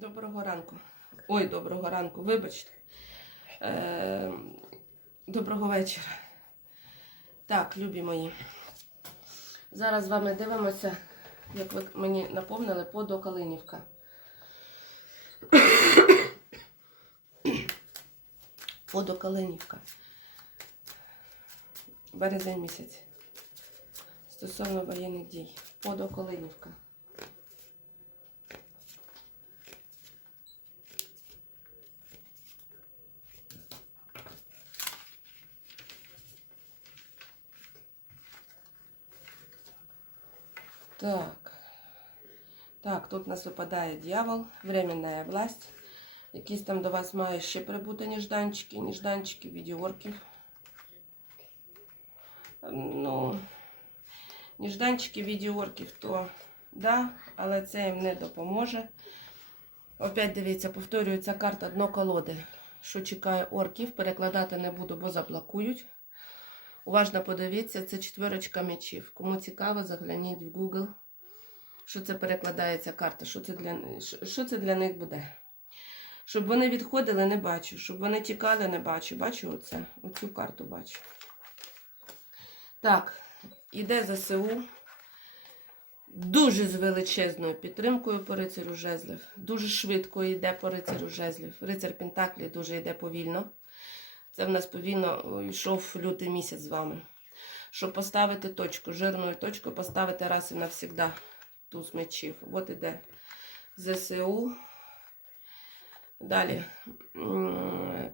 Доброго ранку. Ой, доброго ранку, вибачте. Е, доброго вечора. Так, любі мої. Зараз з вами дивимося, як ви мені наповнили Калинівка. Подо Калинівка. Березень місяць. Стосовно воєнних дій. Подо Калинівка. Так. Так, тут у нас випадає дьявол, временна власть. Якісь там до вас має ще прибути ніжданчики, ніжданчики в віді орків. Ну, ніжданчики в віді орків, то да, але це їм не допоможе. Опять дивіться, повторюється карта дно колоди. Що чекає орків, перекладати не буду, бо заблокують. Уважно подивіться, це четверочка мечів. Кому цікаво, загляніть в Google, що це перекладається карта, що це для, що- це для них буде. Щоб вони відходили, не бачу. Щоб вони тікали, не бачу. Бачу оце. Оцю карту бачу. Так, іде ЗСУ. Дуже з величезною підтримкою по рицарю жезлів. Дуже швидко йде по рицарю жезлів. Рицар Пентаклі дуже йде повільно. Це в нас повільно йшов лютий місяць з вами. Щоб поставити точку, жирною точку поставити раз і навсігда туз мечів. От іде ЗСУ. Далі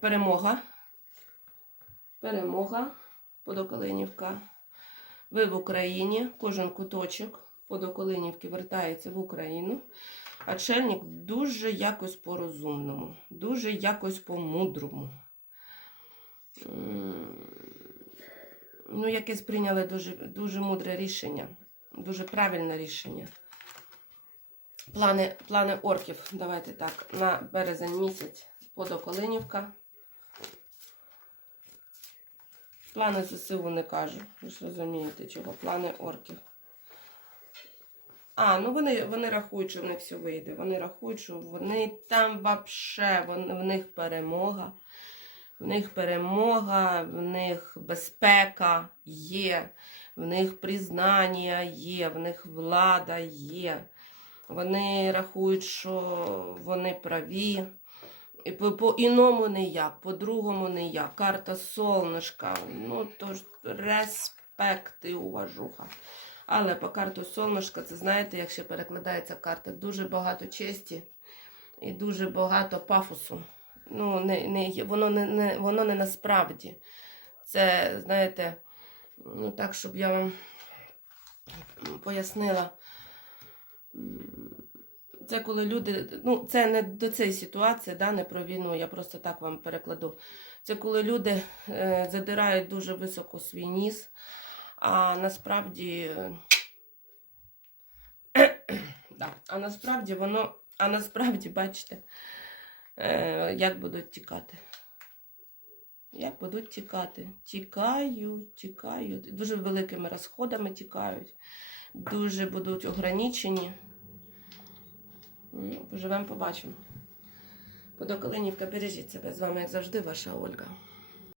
перемога. Перемога. Подоколинівка. Ви в Україні. Кожен куточок Подоколинівки вертається в Україну. А чельник дуже якось по-розумному, дуже якось по-мудрому. М, Ну, якесь прийняли дуже, дуже мудре рішення, дуже правильне рішення. Плани, плани орків, давайте так, на березень місяць Подоколинівка. Плани ЗСУ не кажу. Ви ж розумієте, чого. Плани орків. А, ну вони, вони рахують, що в них все вийде. Вони рахують, що вони там вони, в них перемога. В них перемога, в них безпека є, в них признання є, в них влада є. Вони рахують, що вони праві. По-іному ніяк, по-другому ніяк. Карта солнышка. Ну, то респект і уважуха. Але по карту солнышка, це знаєте, як ще перекладається карта, дуже багато честі і дуже багато пафосу. Ну, не, не, воно, не, не, воно не насправді. Це, знаєте, ну так, щоб я вам пояснила. Це коли люди, ну це не до цієї ситуації, да, не про війну, я просто так вам перекладу. Це коли люди е, задирають дуже високо свій ніс, а насправді, да, а насправді воно, а насправді, бачите, як будуть тікати. Як будуть тікати? Тікають, тікають. Дуже великими розходами тікають, дуже будуть ограничені. Ну, Поживемо, побачимо. Подоколинівка, бережіть себе з вами, як завжди, ваша Ольга.